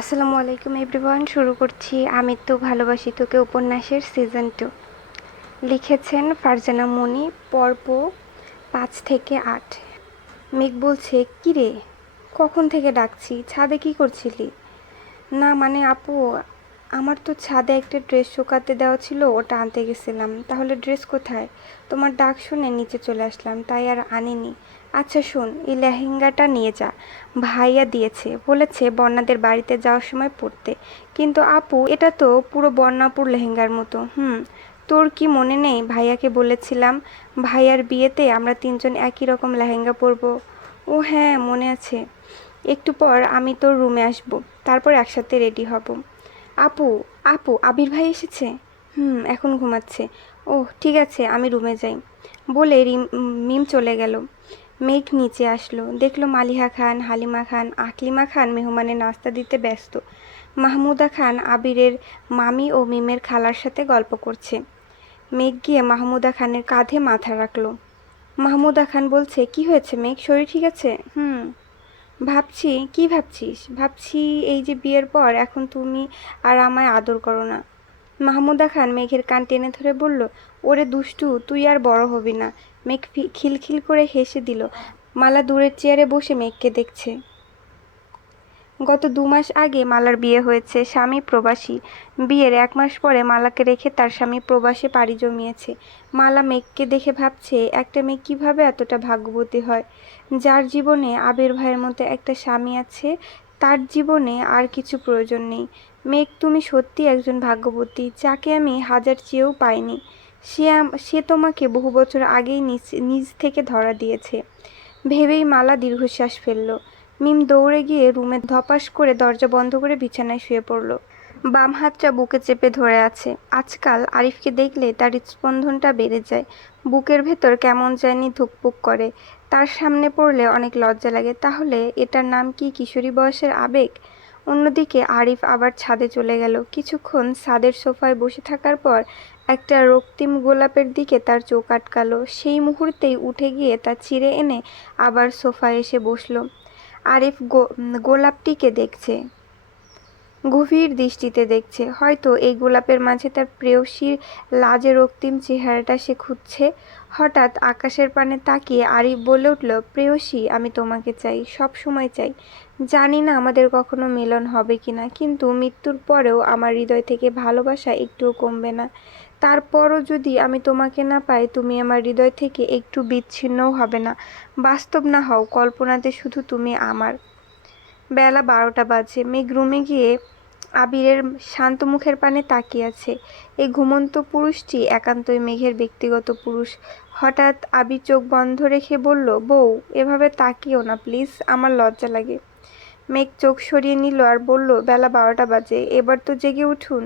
আসসালামু আলাইকুম এভরিওয়ান। শুরু করছি আমি তো ভালোবাসি তোকে উপন্যাসের সিজন 2। লিখেছেন ফারজানা মনি। পর্ব 5 থেকে 8। মেঘ বলছে, কী রে, কখন থেকে ডাকছি? ছাদে কি করছিলি? না মানে আপু, আমার তো ছাদে একটা ড্রেস শুকাতে দেওয়া ছিল, ওটা আনতে গেছিলাম। তাহলে ড্রেস কোথায়? তোমার ডাক শুনে নিচে চলে আসলাম, তাই আর আনিনি। আচ্ছা শোন, এই লেহেঙ্গাটা নিয়ে যা, ভাইয়া দিয়েছে, বলেছে বন্যাদের বাড়িতে যাওয়ার সময় পরতে। কিন্তু আপু, এটা তো পুরো বন্যাপুর লেহেঙ্গার মতো। তোর কি মনে নেই, ভাইয়াকে বলেছিলাম ভাইয়ার বিয়েতে আমরা তিনজন একই রকম লেহেঙ্গা পরবো? ও হ্যাঁ, মনে আছে। একটু পর আমি তোর রুমে আসব, তারপর একসাথে রেডি হব। আপু, আপু, আবির ভাই এসেছে? এখন ঘুমাচ্ছে। ওহ ঠিক আছে, আমি রুমে যাই বলে মিম চলে গেল। মেঘ নিচে আসলো, দেখলো মালিহা খান, হালিমা খান, আকলিমা খান মেহমানের নাস্তা দিতে ব্যস্ত। মাহমুদা খান আবিরের মামি ও মিমের খালার সাথে গল্প করছে। মেঘ গিয়ে মাহমুদা খানের কাঁধে মাথা রাখলো। মাহমুদা খান বলছে, কি হয়েছে মেঘ, শরীর ঠিক আছে? ভাবছি। কি ভাবছিস? ভাবছি এই যে বিয়ের পর এখন তুমি আর আমায় আদর করো না। মাহমুদা খান মেঘের কান টেনে ধরে বলল, ওরে দুষ্টু, তুই আর বড় হবি না। মেঘ খিলখিল করে হেসে দিল। মালা দূরের চেয়ারে বসে মেঘকে দেখছে। গত 2 মাস আগে মালার বিয়ে হয়েছে, স্বামী প্রবাসী। বিয়ের 1 মাস পরে মালাকে রেখে তার স্বামী প্রবাসে পাড়ি জমিয়েছে। মালা মেঘকে দেখে ভাবছে, একটা মেয়ে কীভাবে এতটা ভাগ্যবতী হয়, যার জীবনে আবির ভাইয়ের মতো একটা স্বামী আছে। তার জীবনে আর কিছু প্রয়োজন নেই। মেঘ, তুমি সত্যি একজন ভাগ্যবতী, যাকে আমি হাজার চেয়েও পাইনি। সে তোমাকে বহু বছর আগেই নিজ থেকে ধরা দিয়েছে। ভেবেই মালা দীর্ঘশ্বাস ফেলল। মিম দৌড়ে গিয়ে রুমে ধপাস করে দরজা বন্ধ করে বিছানায় শুয়ে পড়ল। বাম হাতটা বুকে চেপে ধরে আছে। আজকাল আরিফকে দেখলে তার হৃদস্পন্দনটা বেড়ে যায়, বুকের ভেতর কেমন জানি ধুকপুক করে। তার সামনে পড়লে অনেক লজ্জা লাগে। তাহলে এটার নাম কি কিশোরী বয়সের আবেগ? অন্যদিকে আরিফ আবার ছাদে চলে গেল। কিছুক্ষণ ছাদের সোফায় বসে থাকার পর একটা রক্তিম গোলাপের দিকে তার চোখ আটকালো। সেই মুহূর্তেই উঠে গিয়ে তা ছিঁড়ে এনে আবার সোফায় এসে বসল। আরিফ গোলাপটিকে দেখছে, গভীর দৃষ্টিতে দেখছে। হয়তো এই গোলাপের মাঝে তার প্রেয়সীর লাজে রক্তিম চেহারাটা সে খুঁজছে। হঠাৎ আকাশের পানে তাকিয়ে আরিফ বলে উঠল, প্রেয়সী, আমি তোমাকে চাই, সব সময় চাই। জানি না আমাদের কখনো মিলন হবে কিনা, কিন্তু মৃত্যুর পরেও আমার হৃদয় থেকে ভালোবাসা একটুও কমবে না। তারপরও যদি আমি তোমাকে না পাই, তুমি আমার হৃদয় থেকে একটু বিচ্ছিন্নও হবে না। বাস্তব না হও, কল্পনাতে শুধু তুমি আমার। বেলা 12টা বাজে। মেঘ রুমে গিয়ে আবিরের শান্ত মুখের পানে তাকিয়ে আছে। এই ঘুমন্ত পুরুষটি একান্তই মেঘের ব্যক্তিগত পুরুষ। হঠাৎ আবির চোখ বন্ধ রেখে বলল, বউ, এভাবে তাকিও না প্লিজ, আমার লজ্জা লাগে। মেঘ চোখ সরিয়ে নিল আর বলল, বেলা 12টা বাজে, এবার তো জেগে উঠুন।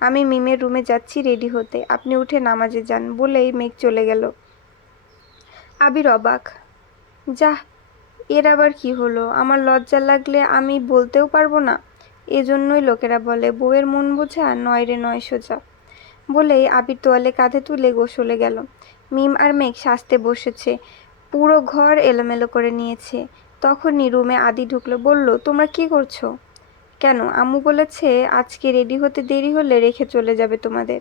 আমি মিমের রুমে যাচ্ছি রেডি হতে, আপনি উঠে নামাজে যান। বলেই মেঘ চলে গেল। আবির অবাক। যাহ, এর আবার কি হলো? আমার লজ্জা লাগলে আমি বলতেও পারবো না? এজন্যই লোকেরা বলে, বউয়ের মন বোঝা নয় রে নয় সোজা। বলেই আবির তোয়ালে কাঁধে তুলে গোসলে গেল। মিম আর মেঘ সাজতে বসেছে, পুরো ঘর এলোমেলো করে নিয়েছে। তখনই রুমে আদি ঢুকলো, বলল, তোমরা কি করছো? কেন, আম্মু বলেছে আজকে রেডি হতে দেরি হলে রেখে চলে যাবে তোমাদের।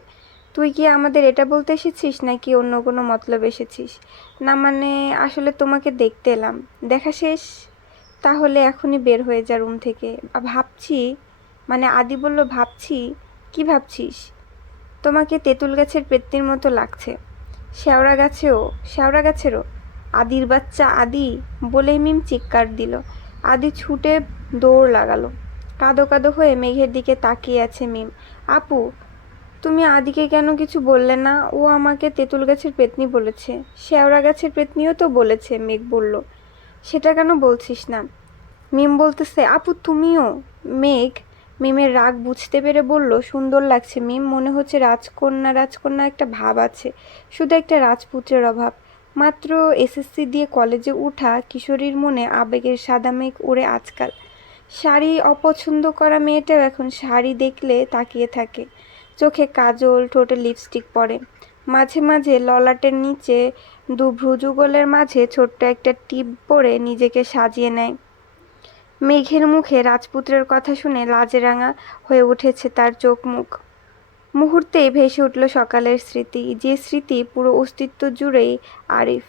তুই কি আমাদের এটা বলতে এসেছিস নাকি অন্য কোনো মতলব এসেছিস? না মানে, আসলে তোমাকে দেখতে এলাম। দেখা শেষ? তাহলে এখনই বের হয়ে যা রুম থেকে। ভাবছি, মানে আদি বলল, ভাবছি? কি ভাবছিস? তোমাকে তেঁতুল গাছের পেত্নির মতো লাগছে। শেওড়া গাছেও, শেওড়া গাছেরও? আদির বাচ্চা আদি! বলেই মিম চিৎকার দিল। আদি ছুটে দৌড় লাগালো। কাঁদো কাঁদো হয়ে মেঘের দিকে তাকিয়ে আছে মিম। আপু, তুমি আদিকে কেন কিছু বললে না? ও আমাকে তেঁতুল গাছের পেত্নী বলেছে। শেওড়া গাছের পেত্নীও তো বলেছে, মেঘ বলল। সেটা কেন বলছিস না? মিম বলতেছে, আপু তুমিও? মেঘ মিমের রাগ বুঝতে পেরে বলল, সুন্দর লাগছে মিম, মনে হচ্ছে রাজকন্যা রাজকন্যা একটা ভাব আছে, শুধু একটা রাজপুত্রের অভাব। মাত্র এসএসসি দিয়ে কলেজে উঠা কিশোরীর মনে আবেগের সাদা মেঘ ওড়ে আজকাল। শাড়ি অপছন্দ করা মেয়েটাও এখন শাড়ি দেখলে তাকিয়ে থাকে। চোখে কাজল, ঠোঁটে লিপস্টিক পরে। মাঝে মাঝে ললাটের নিচে ভ্রুযুগলের মাঝে ছোট্ট একটা টিপ পরে নিজেকে সাজিয়ে নেয়। মেঘের মুখে রাজপুত্রের কথা শুনে লাজে রাঙা হয়ে উঠেছে তার চোখ মুখ। মুহূর্তেই ভেসে উঠল সকালের স্মৃতি, যে স্মৃতি পুরো অস্তিত্ব জুড়েই আরিফ।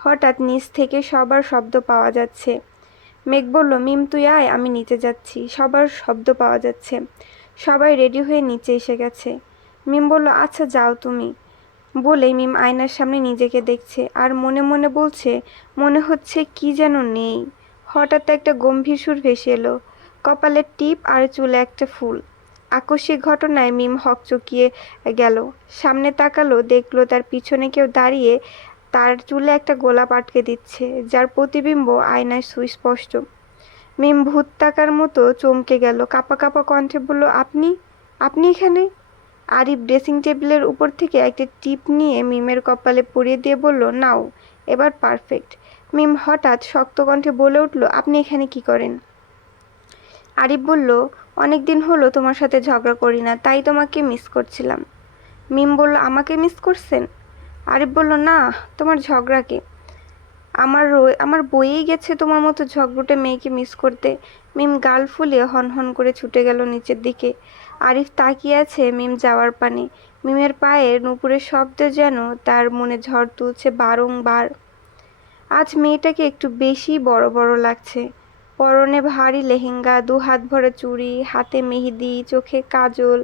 হঠাৎ নিচ থেকে সবার শব্দ পাওয়া যাচ্ছে। মেঘ বলল, মিম তুই আয়, আমি নিচে যাচ্ছি। সবার শব্দ পাওয়া যাচ্ছে, সবাই রেডি হয়ে নিচে এসে গেছে। মিম বলল, আচ্ছা যাও তুমি। বলেই মিম আয়নার সামনে নিজেকে দেখছে আর মনে মনে বলছে, মনে হচ্ছে কি যেন নেই। হঠাৎ একটা গম্ভীর সুর ভেসে এলো, কপালের টিপ আর চুলে একটা ফুল। আকস্মিক ঘটনায় মিম হকচকিয়ে গেল। সামনে তাকালো, দেখলো তার পিছনে কেউ দাঁড়িয়ে তার চুলে একটা গোলাপ আটকে দিচ্ছে, যার প্রতিবিম্ব আয়নায় সুস্পষ্ট। মিম ভূত তাকার মতো চমকে গেল, কাঁপা কাঁপা কণ্ঠে বলল, আপনি আপনি এখানে? আরিফ ড্রেসিং টেবিলের উপর থেকে একটা টিপ নিয়ে মিমের কপালে পরিয়ে দিয়ে বলল, নাও, এবার পারফেক্ট। মিম হঠাৎ শক্ত কণ্ঠে বলে উঠল, আপনি এখানে কি করেন? আরিফ বলল, অনেক দিন হলো তোমার সাথে ঝগড়া করি না, তাই তোমাকে মিস করছিলাম। মিম বলল, আমাকে মিস করছেন? আরিফ বলল, না, তোমার ঝগড়াকে। আমার বইয়েই গেছে তোমার মতো ঝগড়ুটে মেয়েকে মিস করতে। মিম গাল ফুলিয়ে হনহন করে ছুটে গেল নিচের দিকে। আরিফ তাকিয়ে আছে মিম যাওয়ার পানে। মিমের পায়ের নুপুরের শব্দ যেন তার মনে ঝড় তুলছে বারংবার। আজ মেয়েটাকে একটু বেশি বড় বড় লাগছে। পরনে ভারী লেহেঙ্গা, দু হাত ভরা চুড়ি, হাতে মেহেদি, চোখে কাজল,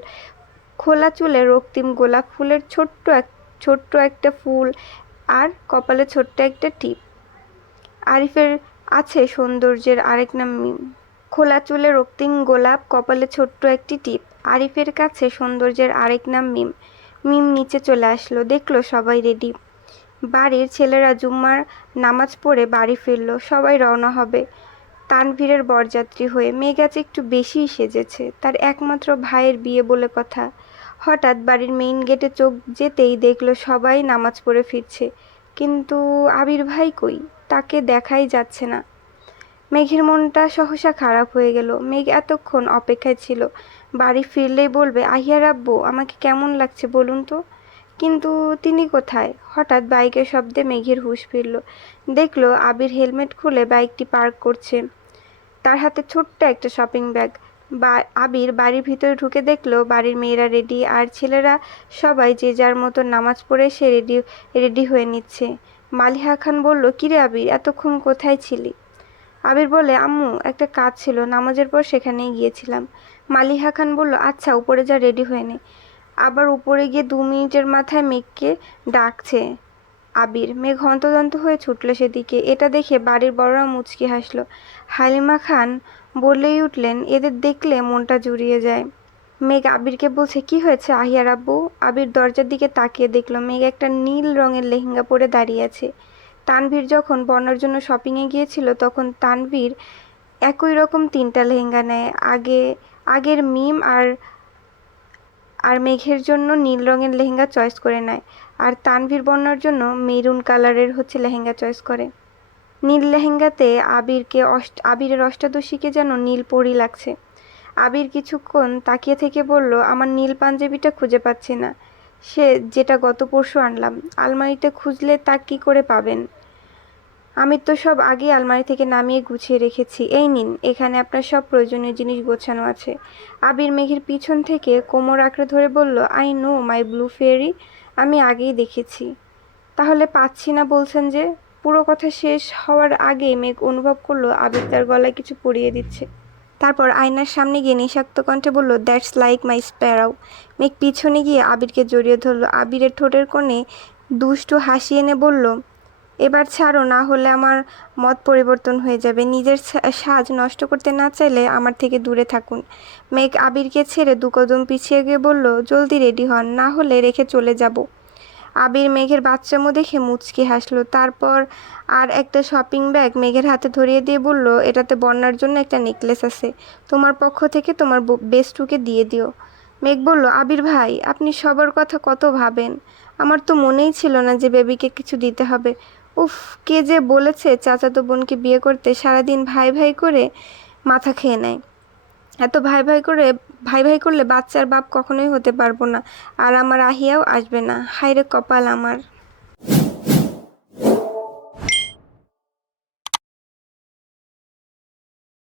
খোলা চুলে রক্তিম গোলাপ ফুলের ছোট্ট একটা ফুল, আর কপালে ছোট্ট একটা টিপ। আরিফের আছে সৌন্দর্যের আরেক নাম মিম। খোলা চুলে রক্তিম গোলাপ, কপালে ছোট্ট একটি টিপ। আরিফের কাছে সৌন্দর্যের আরেক নাম মিম। মিম নিচে চলে আসলো, দেখলো সবাই রেডি। বাড়ির ছেলেরা জুম্মার নামাজ পড়ে বাড়ি ফিরল। সবাই রওনা হবে তানভীরের বরযাত্রী হয়ে। মেঘ আজ একটু বেশিই সেজেছে, তার একমাত্র ভাইয়ের বিয়ে বলে কথা। হঠাৎ বাড়ির মেইন গেটে চোখ যেতেই দেখলো সবাই নামাজ পড়ে ফিরছে, কিন্তু আবির ভাই কই? তাকে দেখাই যাচ্ছে না। মেঘের মনটা সহসা খারাপ হয়ে গেল। মেঘ এতক্ষণ অপেক্ষায় ছিল, বাড়ি ফিরলেই বলবে, আহিয়ার আব্বু আমাকে কেমন লাগছে বলুন তো। কিন্তু তিনি কোথায়? হঠাৎ বাইকের শব্দে মেঘের হুঁশ ফিরল। দেখলো আবির হেলমেট খুলে বাইকটি পার্ক করছে, তার হাতে ছোট্ট একটা শপিং ব্যাগ। আবির বাড়ির ভিতরে ঢুকে দেখলো বাড়ির মেয়েরা রেডি, আর ছেলেরা সবাই যে যার মতো নামাজ পড়ে সে রেডি হয়ে নিচ্ছে। মালিহা খান বলল, কিরে আবির, এতক্ষণ কোথায় ছিলি? আবির বলে, আম্মু একটা কাজ ছিল, নামাজের পর সেখানেই গিয়েছিলাম। মালিহা খান বলল, আচ্ছা উপরে যা, রেডি হয়ে নে। আবার উপরে গিয়ে 2 মিনিটের মাথায় মেঘকে ডাকছে আবির। মেঘ হন্তদন্ত হয়ে ছুটল সেদিকে। এটা দেখে বাড়ির বড়রা মুচকি হাসল। হালিমা খান বলেই উঠলেন, এদের দেখলে মনটা জুড়িয়ে যায়। মেঘ আবিরকে বলছে, কি হয়েছে আহিয়ার আব্বু? আবির দরজার দিকে তাকিয়ে দেখলো মেঘ একটা নীল রঙের লেহেঙ্গা পরে দাঁড়িয়ে আছে। তানভীর যখন বর্ণার জন্য শপিংয়ে গিয়েছিল তখন তানভীর একই রকম 3টা লেহেঙ্গা নেয়। আগের মিম আর আর মেঘের জন্য নীল রঙের লেহেঙ্গা চয়েস করে নেয়, আর তানভীর বর্ণার জন্য মেরুন কালারের লেহেঙ্গা চয়েস করে। নীল লেহেঙ্গাতে আবিরের অষ্টাদশীকে যেন নীল পরি লাগছে। আবির কিছুক্ষণ তাকিয়ে থেকে বলল, আমার নীল পাঞ্জাবিটা খুঁজে পাচ্ছি না, যেটা গত পরশু আনলাম। আলমারিতে খুঁজলে তা কি করে পাবেন? আমি তো সব আগেই আলমারি থেকে নামিয়ে গুছিয়ে রেখেছি। এই নিন, এখানে আপনার সব প্রয়োজনীয় জিনিস গোছানো আছে। আবির মেঘের পিছন থেকে কোমর আঁকড়ে ধরে বলল, I know my blue fairy, আমি আগেই দেখেছি। তাহলে পাচ্ছি না বলছেন যে? পুরো কথা শেষ হওয়ার আগেই মেঘ অনুভব করলো আবির তার গলায় কিছু পরিয়ে দিচ্ছে। তারপর আয়নার সামনে গিয়ে নিঃশব্দ কণ্ঠে বলল, দ্যাটস লাইক মাই স্প্যারাউ। মেঘ পিছনে গিয়ে আবিরকে জড়িয়ে ধরল। আবিরের ঠোঁটের কোণে দুষ্টু হাসি এনে বলল, এবার ছাড়ো, না হলে আমার মত পরিবর্তন হয়ে যাবে। নিজের সাজ নষ্ট করতে না চাইলে আমার থেকে দূরে থাকুন। মেঘ আবিরকে ছেড়ে 2 কদম পিছিয়ে গিয়ে বলল, জলদি রেডি হন, না হলে রেখে চলে যাব। আবির মেঘের বাচ্চামো দেখে মুচকি হাসলো। তারপর আর একটা শপিং ব্যাগ মেঘের হাতে ধরিয়ে দিয়ে বলল, এটাতে বন্যার জন্য একটা নেকলেস আছে, তোমার পক্ষ থেকে তোমার বেস্টুকে দিয়ে দিও। মেঘ বলল, আবির ভাই, আপনি সবার কথা কত ভাবেন। আমার তো মনেই ছিল না যে বেবিকে কিছু দিতে হবে। উফ, কে যে বলেছে চাচাতো বোনকে বিয়ে করতে? সারাদিন ভাই ভাই করে মাথা খেয়ে নেয়। এত ভাই ভাই করলে বাচ্চার বাপ কখনোই হতে পারবো না, আর আমার আহিয়াও আসবে না। হায়রে কপাল আমার।